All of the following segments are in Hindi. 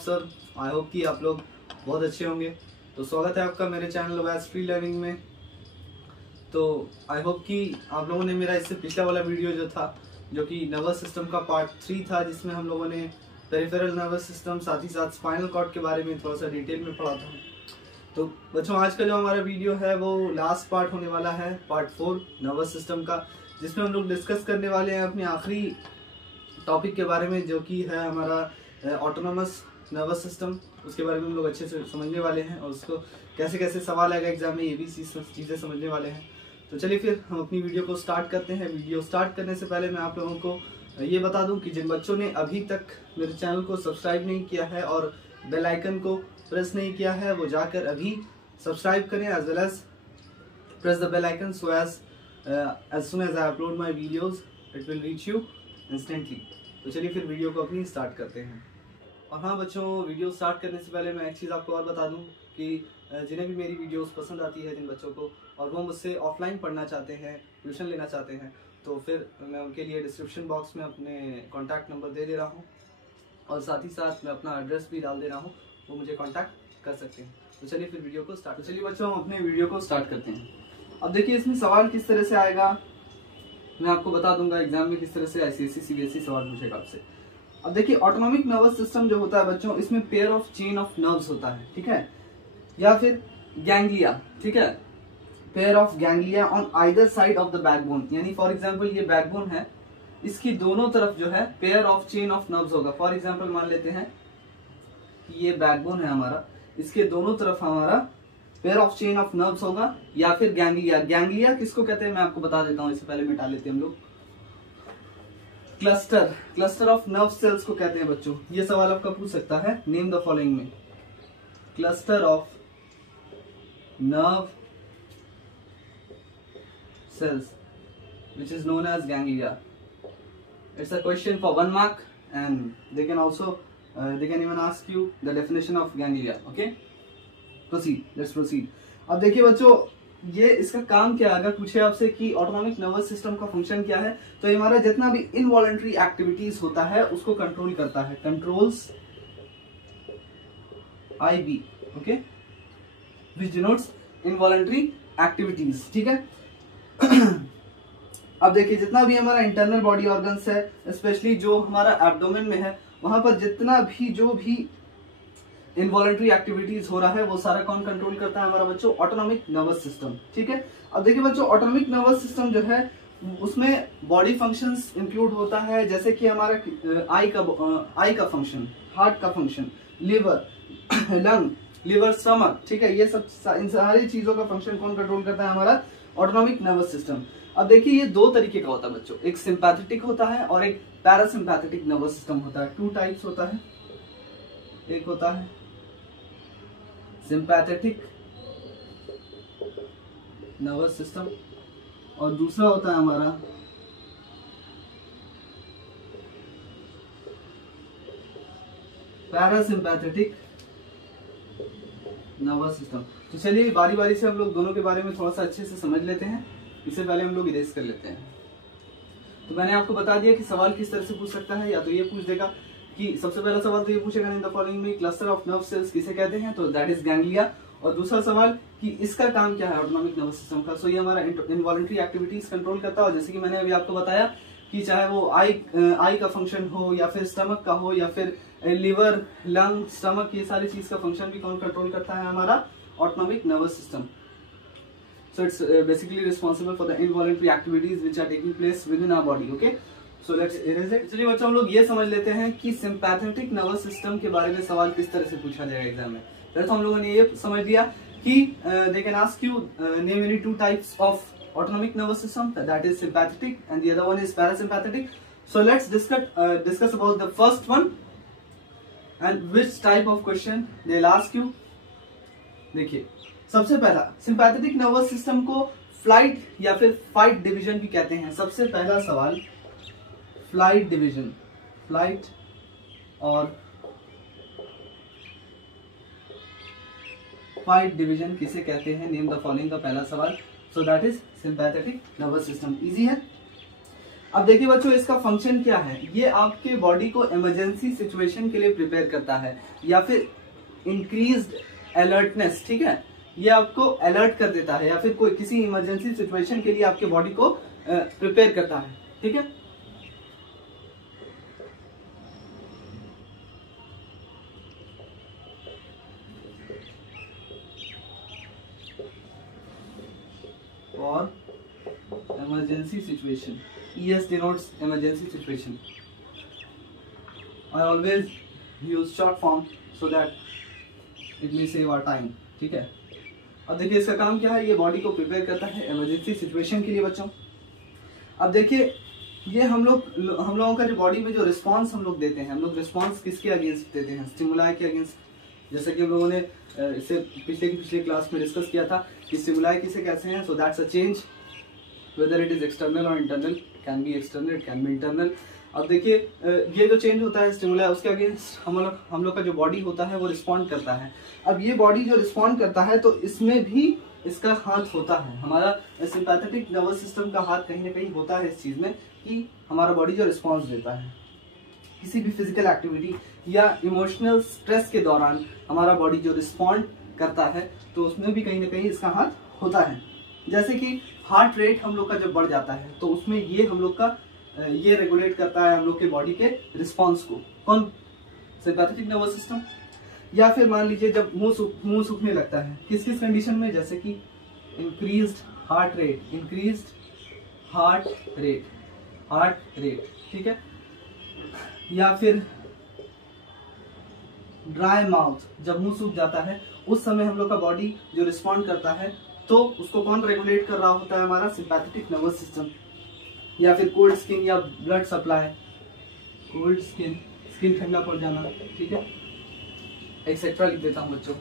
सब? आई होप कि आप लोग बहुत अच्छे होंगे। तो स्वागत है आपका मेरे चैनल वैस फ्री लर्निंग में। तो आई होप कि आप लोगों ने मेरा इससे पिछला वाला वीडियो जो था, जो कि नर्वस सिस्टम का पार्ट 3 था, जिसमें हम लोगों ने पेरिफेरल नर्वस सिस्टम साथ ही साथ स्पाइनल कॉर्ड के बारे में थोड़ा सा डिटेल में पढ़ा था। तो बच्चों, आज का जो हमारा वीडियो है वो लास्ट पार्ट होने वाला है, पार्ट 4 नर्वस सिस्टम का, जिसमें हम लोग डिस्कस करने वाले हैं अपने आखिरी टॉपिक के बारे में, जो कि है हमारा ऑटोनोमस नर्वस सिस्टम। उसके बारे में हम लोग अच्छे से समझने वाले हैं और उसको कैसे कैसे सवाल आएगा एग्जाम में, ये भी चीज़ें समझने वाले हैं। तो चलिए फिर हम अपनी वीडियो को स्टार्ट करते हैं। वीडियो स्टार्ट करने से पहले मैं आप लोगों को ये बता दूं कि जिन बच्चों ने अभी तक मेरे चैनल को सब्सक्राइब नहीं किया है और बेल आइकन को प्रेस नहीं किया है, वो जाकर अभी सब्सक्राइब करें, as well as press the bell icon so as soon as I upload my videos it will reach you instantly। तो चलिए फिर वीडियो को अपनी स्टार्ट करते हैं। और हाँ बच्चों, वीडियो स्टार्ट करने से पहले मैं एक चीज़ आपको और बता दूं कि जिन्हें भी मेरी वीडियोस पसंद आती है, जिन बच्चों को, और वो मुझसे ऑफलाइन पढ़ना चाहते हैं, ट्यूशन लेना चाहते हैं, तो फिर मैं उनके लिए डिस्क्रिप्शन बॉक्स में अपने कॉन्टैक्ट नंबर दे रहा हूँ और साथ ही साथ मैं अपना एड्रेस भी डाल दे रहा हूँ, वो मुझे कॉन्टैक्ट कर सकते हैं। तो चलिए फिर वीडियो को स्टार्ट। तो चलिए बच्चों, हम अपने वीडियो को स्टार्ट करते हैं। अब देखिए इसमें सवाल किस तरह से आएगा, मैं आपको बता दूंगा एग्जाम में किस तरह से ICSE CBSE सवाल पूछेगा आपसे। अब देखिए ऑटोनॉमिक नर्वस सिस्टम जो होता है बच्चों, इसमें pair of chain of nerves होता है, ठीक है, या फिर गैंग्लिया, ठीक है, pair of ganglia on either side of the backbone. यानी फॉर एग्जांपल ये बैकबोन है, इसकी दोनों तरफ जो है pair of chain of nerves होगा। फॉर एग्जांपल मान लेते हैं कि ये बैकबोन है हमारा, इसके दोनों तरफ हमारा pair of chain of nerves होगा, या फिर गैंग्लिया। गैंग्लिया किसको कहते हैं मैं आपको बता देता हूं, इससे पहले मिटा लेते हैं हम लोग। क्लस्टर ऑफ नर्व सेल्स को कहते हैं बच्चों। ये सवाल आपका पूछ सकता है, नेम द फॉलोइंग में cluster of nerve cells which is known as ganglia. It's a question for 1 mark and they can also they can even ask you the definition of ganglia. Okay, let's proceed। अब देखिए बच्चों, ये इसका काम क्या है, अगर पूछे आपसे कि ऑटोनॉमिक नर्वस सिस्टम का फंक्शन क्या है, तो ये हमारा जितना भी इनवॉलंटरी एक्टिविटीज होता है उसको कंट्रोल करता है, कंट्रोल्स IB, ओके, विच डिनोट्स इनवॉलंटरी एक्टिविटीज, ठीक है। अब देखिए जितना भी हमारा इंटरनल बॉडी ऑर्गन्स है, स्पेशली जो हमारा एब्डोमेन में है, वहां पर जितना भी जो भी इनवॉलंटरी एक्टिविटीज हो रहा है वो सारा कौन कंट्रोल करता है हमारा बच्चों, ऑटोनॉमिक नर्वस सिस्टम, ठीक है। अब देखिए बच्चों, ऑटोनॉमिक नर्वस सिस्टम जो है उसमें बॉडी फंक्शंस इंक्लूड होता है, जैसे कि हमारा आई का फंक्शन, हार्ट का function, liver, lung, liver, stomach, ठीक है, ये सब इन सारी चीजों का फंक्शन कौन कंट्रोल करता है हमारा, ऑटोनॉमिक नर्वस सिस्टम। अब देखिए ये दो तरीके का होता है बच्चों, एक सिंपैथेटिक होता है और एक पैरासिम्पैथेटिक नर्वस सिस्टम होता है। 2 टाइप्स होता है, एक होता है सिंपैथेटिक नर्वस सिस्टम और दूसरा होता है हमारा पैरासिम्पैथेटिक नर्वस सिस्टम। तो चलिए बारी बारी से हम लोग दोनों के बारे में थोड़ा सा अच्छे से समझ लेते हैं। इससे पहले हम लोग इरेज कर लेते हैं। तो मैंने आपको बता दिया कि सवाल किस तरह से पूछ सकता है, या तो ये पूछ देगा कि सबसे पहला सवाल तो ये पूछेगा इन द फॉलोइंग में क्लस्टर ऑफ नर्व सेल्स किसे कहते हैं, तो दैट इज गैंग्लिया। और दूसरा सवाल कि इसका काम क्या है ऑटोनॉमिक नर्वस सिस्टम का, सो ये हमारा इनवॉलंटरी एक्टिविटीज कंट्रोल करता है। जैसे कि मैंने अभी आपको बताया कि चाहे वो आई का फंक्शन हो, या फिर स्टमक का हो, या फिर लिवर, लंग, स्टमक, ये सारी चीज का फंक्शन भी कौन कंट्रोल करता है हमारा, autonomic nervous system. So it's basically responsible for the involuntary activities which are taking place within our body. Okay, so let's erase it। चलिए बच्चों, हम लोग ये समझ लेते हैं कि सिंपैथेटिक नर्वस सिस्टम के बारे में सवाल किस तरह से पूछा जाएगा एग्जाम में। पहले तो हम लोगों ने ये समझ लिया कि they can ask you name any 2 types of autonomic nervous system, that is sympathetic and the other one is parasympathetic। So let's discuss about the first one and which type of question they'll ask you। देखिए सबसे पहला, सिंपैथेटिक नर्वस सिस्टम को फ्लाइट या फिर फाइट डिवीजन भी कहते हैं। सबसे पहला सवाल, फ्लाइट डिवीजन, फ्लाइट और फाइट डिवीजन किसे कहते हैं, नेम द फॉलोइंग का पहला सवाल। So that is sympathetic nervous system. Easy है। अब देखिए बच्चों, इसका फंक्शन क्या है। ये आपके बॉडी को इमरजेंसी सिचुएशन के लिए प्रिपेयर करता है, या फिर इंक्रीज्ड अलर्टनेस, ठीक है, ये आपको अलर्ट कर देता है, या फिर कोई किसी इमरजेंसी सिचुएशन के लिए आपके बॉडी को प्रिपेयर करता है, ठीक है। और emergency situation, ES denotes emergency situation. I always use short form so that it may save our time, ठीक है। अब देखिए इसका काम क्या है, ये बॉडी को प्रिपेयर करता है इमरजेंसी सिचुएशन के लिए बच्चों। अब देखिए ये हम लोगों का जो बॉडी में जो रिस्पांस हम लोग देते हैं, हम लोग रिस्पांस किसके अगेंस्ट देते हैं, स्टिमुलाई के अगेंस्ट। जैसे कि हम लोगों ने इसे पिछले क्लास में डिस्कस किया था कि स्टिमुलाई किसे कहते हैं। So that's a change whether it is external or internal, can be external, it can be internal। अब देखिए ये जो चेंज होता है स्टिमुलाई, उसके अगेंस्ट हम लोग का जो बॉडी होता है वो रिस्पॉन्ड करता है। अब ये बॉडी जो रिस्पॉन्ड करता है तो इसमें भी इसका हाथ होता है, हमारा सिंपैथेटिक नर्वस सिस्टम का हाथ कहीं ना कहीं होता है इस चीज में, कि हमारा बॉडी जो रिस्पॉन्स देता है किसी भी फिजिकल एक्टिविटी या इमोशनल स्ट्रेस के दौरान, हमारा बॉडी जो रिस्पॉन्ड करता है तो उसमें भी कहीं ना कहीं इसका हाथ होता है। जैसे कि हार्ट रेट हम लोग का जब बढ़ जाता है तो उसमें ये हम लोग का ये रेगुलेट करता है हम लोग के बॉडी के रिस्पांस को, कौन, सिंपैथेटिक नर्वस सिस्टम। या फिर मान लीजिए जब मुंह सूखने लगता है, किस किस कंडीशन में, जैसे कि इंक्रीज्ड हार्ट रेट, ठीक है। या फिर ड्राई माउथ, जब मुंह सूख जाता है उस समय हम लोग का बॉडी जो रिस्पॉन्ड करता है तो उसको कौन रेगुलेट कर रहा होता है, हमारा सिंपैथेटिक नर्वस सिस्टम। या फिर कोल्ड स्किन या ब्लड सप्लाई, कोल्ड स्किन ठंडा पड़ जाना, ठीक है, एक्सेट्रा लिख देता हूं बच्चों।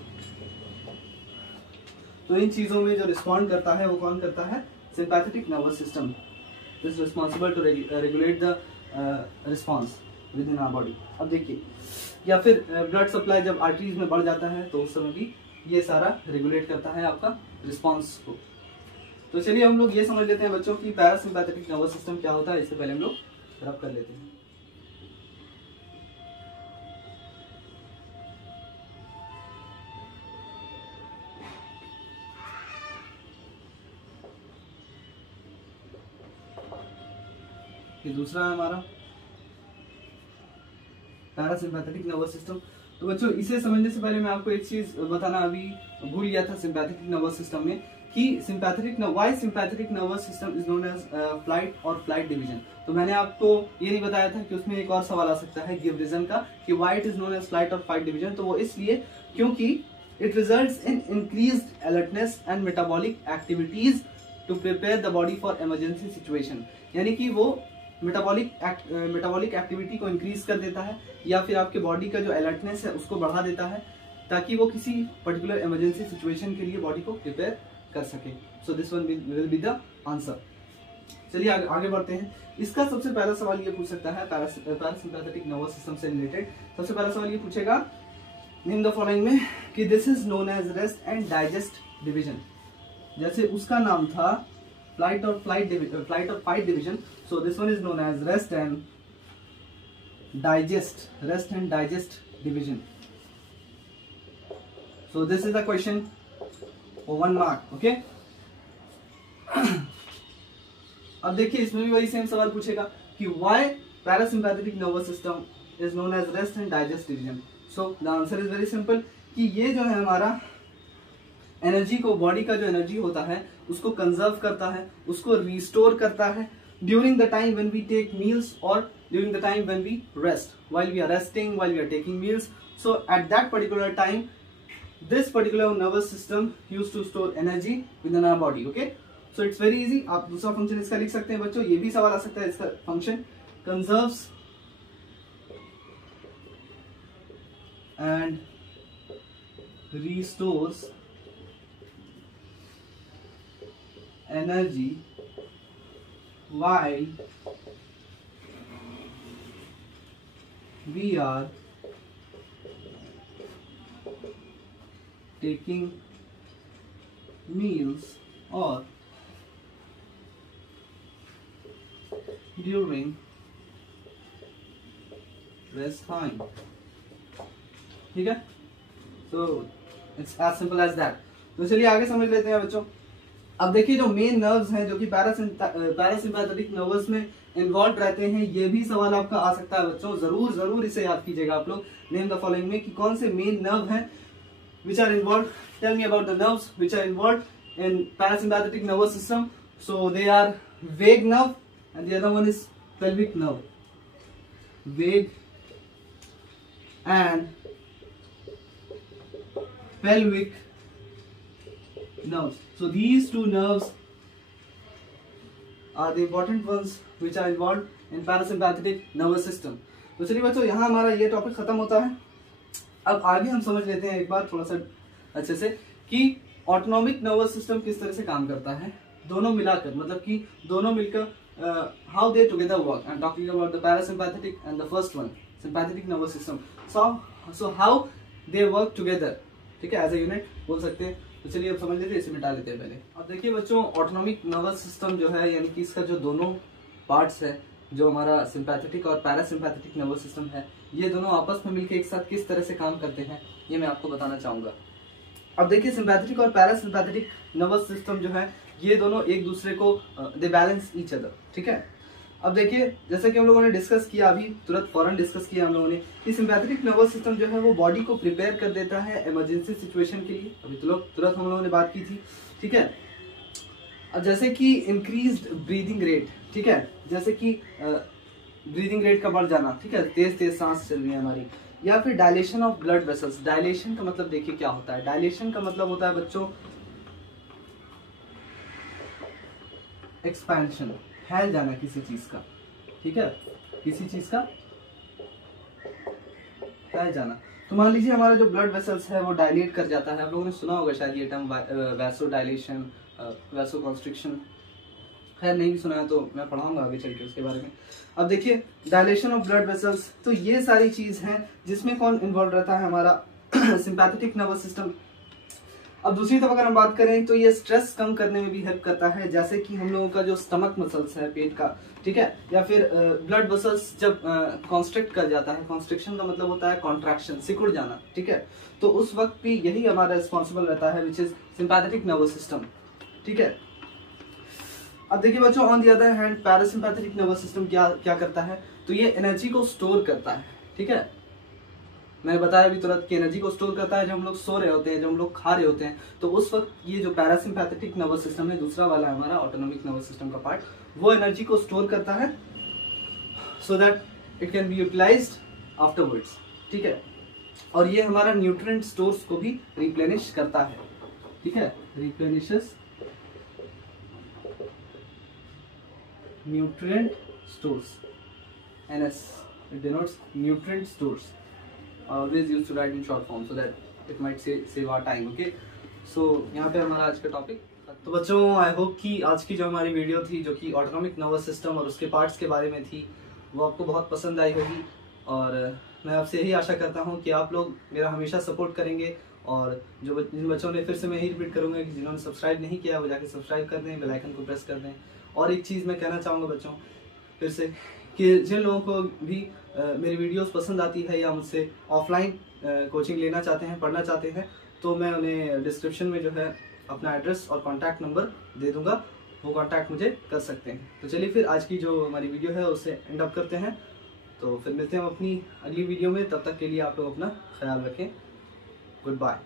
तो इन चीजों में जो रिस्पॉन्ड करता है वो कौन करता है, sympathetic nervous system is responsible to regulate the response within our body. अब देखिए, या फिर ब्लड सप्लाई जब आर्टरीज में बढ़ जाता है तो उस समय भी ये सारा रेगुलेट करता है आपका रिस्पांस को। तो चलिए हम लोग ये समझ लेते हैं बच्चों की पैरासिम्पैथेटिक नर्वस सिस्टम क्या होता है। इससे पहले हम लोग रब कर लेते हैं। ये दूसरा है हमारा पैरासिम्पैथेटिक नर्वस सिस्टम। तो बच्चों इसे समझने से पहले मैं आपको एक चीज बताना अभी भूल गया था सिंपैथेटिक नर्वस सिस्टम में, कि why sympathetic nervous system is known as flight और फ्लाइट डिवीजन। तो मैंने आपको ये नहीं बताया था कि उसमें एक और सवाल आ सकता है गिव रीजन का, कि why it is known as flight और फ्लाइट डिवीजन। तो वो इसलिए क्योंकि it results in increased alertness and metabolic activities to prepare the body for emergency situation. यानी कि वो मेटाबॉलिक एक्टिविटी को इंक्रीज कर देता है या फिर आपके बॉडी का जो अलर्टनेस है उसको बढ़ा देता है, ताकि वो किसी पर्टिकुलर इमरजेंसी सिचुएशन के लिए बॉडी को प्रिपेयर कर सके। सो this one will be the answer. चलिए आगे बढ़ते हैं। इसका सबसे पहला सवाल ये पूछ सकता है पैरासिम्पैथेटिक नर्वस सिस्टम से रिलेटेड। सबसे पहला सवाल ये पूछेगा नेम द फॉलोइंग में कि this is known as rest and digest division. जैसे उसका नाम था फ्लाइट और fight division, so this one is known as rest and digest division. So this is the question for 1 mark, okay? अब देखिए इसमें भी वही सेम सवाल पूछेगा कि why parasympathetic nervous system is known as rest and digest division. So the answer is very simple कि ये जो है हमारा एनर्जी को, बॉडी का जो एनर्जी होता है उसको कंजर्व करता है, उसको रिस्टोर करता है during the time when we take meals और during the time when we rest, while we are resting, while we are taking meals. So at that particular time this particular nervous system used to store energy within our body, okay? So it's very easy. आप दूसरा फंक्शन इसका लिख सकते हैं बच्चों। ये भी सवाल आ सकता है इसका function conserves and restores energy while we are taking meals or during rest time. ठीक है, तो it's as simple as that. तो चलिए आगे समझ लेते हैं बच्चों। अब देखिए जो मेन नर्व्स हैं जो कि पैरासिम्पैथेटिक नर्वस में इन्वॉल्व रहते हैं, ये भी सवाल आपका आ सकता है बच्चों, जरूर जरूर इसे याद कीजिएगा आप लोग। नेम द फॉलोइंग में कि कौन से मेन नर्व हैं which are involved. Tell me about the nerves which are involved in parasympathetic nervous system. So they are vagus nerve and the other one is pelvic nerve. Vagus and pelvic nerves. So these two nerves are the important ones which are involved in parasympathetic nervous system. तो चलिए बच्चों यहाँ हमारा ये टॉपिक खत्म होता है। अब आगे हम समझ लेते हैं एक बार थोड़ा सा अच्छे से कि ऑटोनॉमिक नर्वस सिस्टम किस तरह से काम करता है, दोनों मिलाकर, मतलब कि दोनों मिलकर how they together work. I am talking about the parasympathetic and the first one sympathetic nervous system. So how they work together, ठीक है, एज ए यूनिट बोल सकते हैं। तो चलिए अब समझ लेते हैं, इसे मिटा लेते हैं पहले। अब देखिए बच्चों, ऑटोनॉमिक नर्वस सिस्टम जो है यानी कि इसका जो दोनों पार्ट्स है, जो हमारा सिंपैथेटिक और पैरासिम्पैथेटिक नर्वस सिस्टम है, ये दोनों आपस में मिलकर एक साथ किस तरह से काम करते हैं ये मैं आपको बताना चाहूंगा। अब देखिए सिंपैथेटिक और पैरासिम्पैथेटिक नर्वस सिस्टम जो है ये दोनों एक दूसरे को दे बैलेंस ईच अदर। ठीक है, अब देखिए जैसे कि हम लोगों ने डिस्कस किया, अभी तुरंत फौरन डिस्कस किया हम लोगों ने कि सिंपैथेटिक नर्वस सिस्टम जो है वो बॉडी को प्रिपेयर कर देता है इमरजेंसी सिचुएशन के लिए। अभी तुरंत हम लोगों ने बात की थी। ठीक है, अब जैसे कि इंक्रीज्ड ब्रीदिंग रेट, ठीक है, जैसे कि ब्रीदिंग रेट का बढ़ जाना, ठीक है, तेज तेज सांस चल रही है हमारी, या फिर dilation of blood vessels. Dilation का मतलब देखिए क्या होता है, डायलेशन का मतलब होता है बच्चों एक्सपेंशन, फैल जाना किसी चीज का। ठीक है, किसी चीज का फैल जाना। तो मान लीजिए हमारा जो ब्लड वेसल्स है वो डायलेट कर जाता है। आप लोगों ने सुना होगा शायद ये term vaso dilation, vaso constriction. खैर नहीं भी सुना है तो मैं पढ़ाऊंगा आगे चल के उसके बारे में। अब देखिए डायलेशन ऑफ ब्लड वेसल्स, तो ये सारी चीज हैं जिसमें कौन इन्वॉल्व रहता है, हमारा सिंपैथेटिक नर्वस सिस्टम। अब दूसरी तरफ अगर हम बात करें तो ये स्ट्रेस कम करने में भी हेल्प करता है, जैसे कि हम लोगों का जो स्टमक मसल्स है पेट का, ठीक है, या फिर ब्लड वेसल्स जब कॉन्स्ट्रिक्ट कर जाता है, कॉन्स्ट्रिक्शन का मतलब होता है कॉन्ट्रैक्शन, सिकुड़ जाना। ठीक है, तो उस वक्त भी यही हमारा रिस्पॉन्सिबल रहता है which is sympathetic nervous system. ठीक है, अब देखिए बच्चों on the other hand parasympathetic nervous system क्या करता है, तो ये एनर्जी को स्टोर करता है। ठीक है, मैंने बताया अभी तुरंत कि एनर्जी को स्टोर करता है जब हम लोग सो रहे होते हैं, जब हम लोग खा रहे होते हैं, तो उस वक्त ये जो पैरासिम्पैथेटिक नर्वस सिस्टम है, दूसरा वाला हमारा ऑटोनॉमिक नर्वस सिस्टम का पार्ट, वो एनर्जी को स्टोर करता है so that it can be utilized afterwards. ठीक है, और ये हमारा न्यूट्रिएंट स्टोर्स को भी रिप्लेनिश करता है। ठीक है, replenishes nutrient stores, NS, it denotes nutrient stores. Always used to write in short form so that it might save our time. Okay, so यहाँ पे हमारा आज का टॉपिक। तो बच्चों आई होप कि आज की जो हमारी वीडियो थी जो कि ऑटोनॉमिक नर्वस सिस्टम और उसके पार्ट्स के बारे में थी, वो आपको बहुत पसंद आई होगी। और मैं आपसे यही आशा करता हूँ कि आप लोग मेरा हमेशा सपोर्ट करेंगे। और जो जिन बच्चों ने, फिर से मैं यही रिपीट करूँगा कि जिन्होंने सब्सक्राइब नहीं किया वो जाके सब्सक्राइब कर दें, बेल आइकन को प्रेस कर दें। और एक चीज़ मैं कहना चाहूँगा बच्चों फिर से कि जिन लोगों को भी मेरी वीडियोस पसंद आती है या मुझसे ऑफलाइन कोचिंग लेना चाहते हैं, पढ़ना चाहते हैं, तो मैं उन्हें डिस्क्रिप्शन में जो है अपना एड्रेस और कॉन्टैक्ट नंबर दे दूँगा, वो कॉन्टैक्ट मुझे कर सकते हैं। तो चलिए फिर आज की जो हमारी वीडियो है उसे एंड अप करते हैं। तो फिर मिलते हैं हम अपनी अगली वीडियो में, तब तक के लिए आप लोग अपना ख्याल रखें। Good bye.